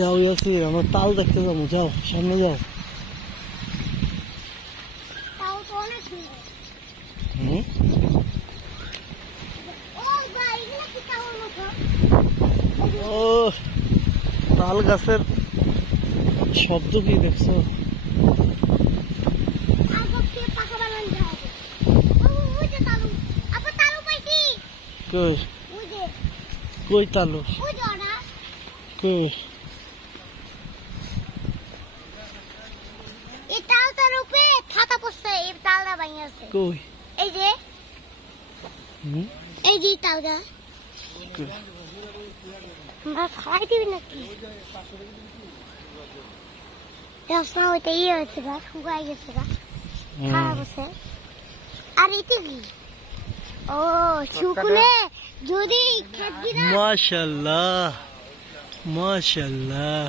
যাও ইয়াসি আমরা তাল দেখতে যাব যাও সামনে যাও। ও তাল গাছের শব্দ কি দেখছ? কই? বক্সে পাকা বানান আছে। কই? এই যে এই যে এই আমরা খাই দিবি নাকি? রাস্তা হইতে ইয়ে হয়েছে গা শুকাই গেছে গা খারাপ হুম। আর এতে কি? ও যদি মাশাল্লাহ।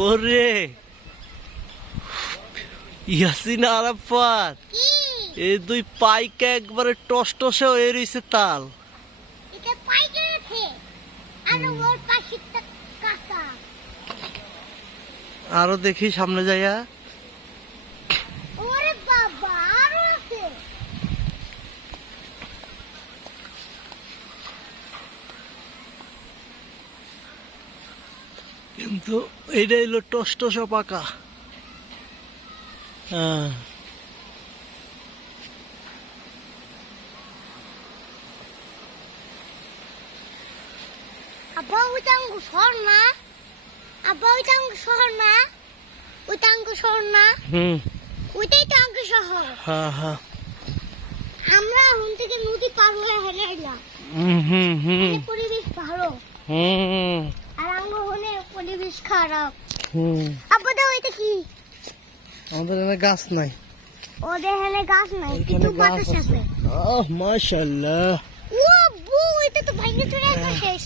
ওরে ইয়াসিন আরাফাত। এই দুই পাইকে একবারে টস টসে হয়ে রয়েছে তাল। আর দেখি সামনে যাইয়া। কিন্তু এইটা এলো টস টস পাকা। আব্বা ওইটা সর না। আব্বা ওইটা অঙ্গ না। ওইটা অঙ্গ না। হুম। ওইটাই তো শহর। হ্যাঁ হ্যাঁ। আমরা এখন থেকে নদী পার হয়ে হেলে এলাম হুম হুম হুম। পরিবেশ ভালো। হুম। আর আঙ্গ হলে পরিবেশ খারাপ। হুম। আব্বা দাও এটা কি? আমাদের এখানে গাছ নাই। ওদের এখানে গাছ নাই কিন্তু বাতাস আছে। আহ মাশাল্লাহ ও বউ এটা তো ভাঙে চলে একবার শেষ।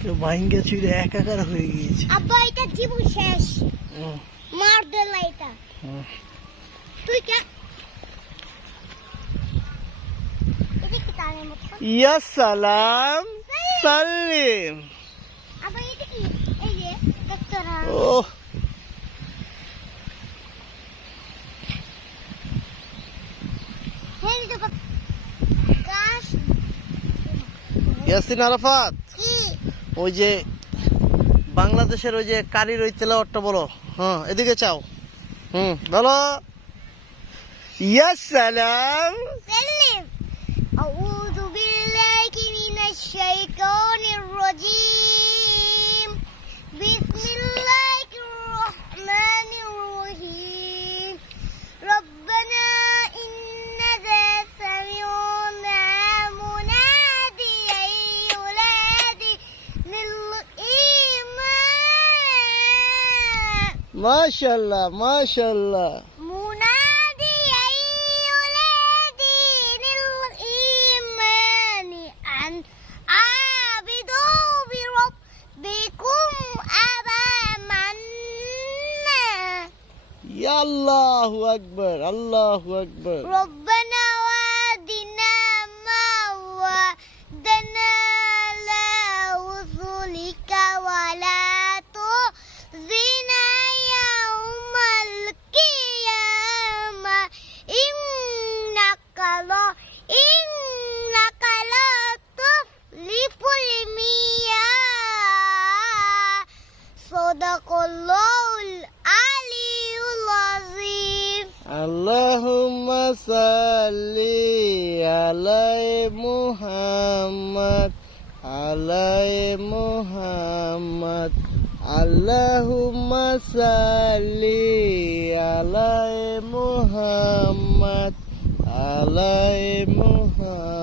কেউ ভাঙ্গে চুড়ে একাকার হয়ে গিয়েছে। আব্বা এটা জীবন শেষ। মার দিল এটা। হুম। তুই কে ইয়া সালাম সালিম। আবার এটা কি? এই যে ডাক্তার ও হেই তো গাছ ইয়াসিন আরাফাত? ওই যে বাংলাদেশের ওই যে কারির ওই তেলাওয়াতটা বলো। হ্যাঁ এদিকে চাও। হুম বলো। ইয়া ما شاء الله ما شاء الله. منادي أيها الذين الإيمان أن عابدوا بربكم أبا منا يا الله أكبر الله أكبر. ربنا সাল্লি আলাই মুহাম্মদ আলাই মুহাম্মদ। আল্লাহুম্মা সাল্লি আলাই মুহাম্মদ আলাই মুহাম্মদ।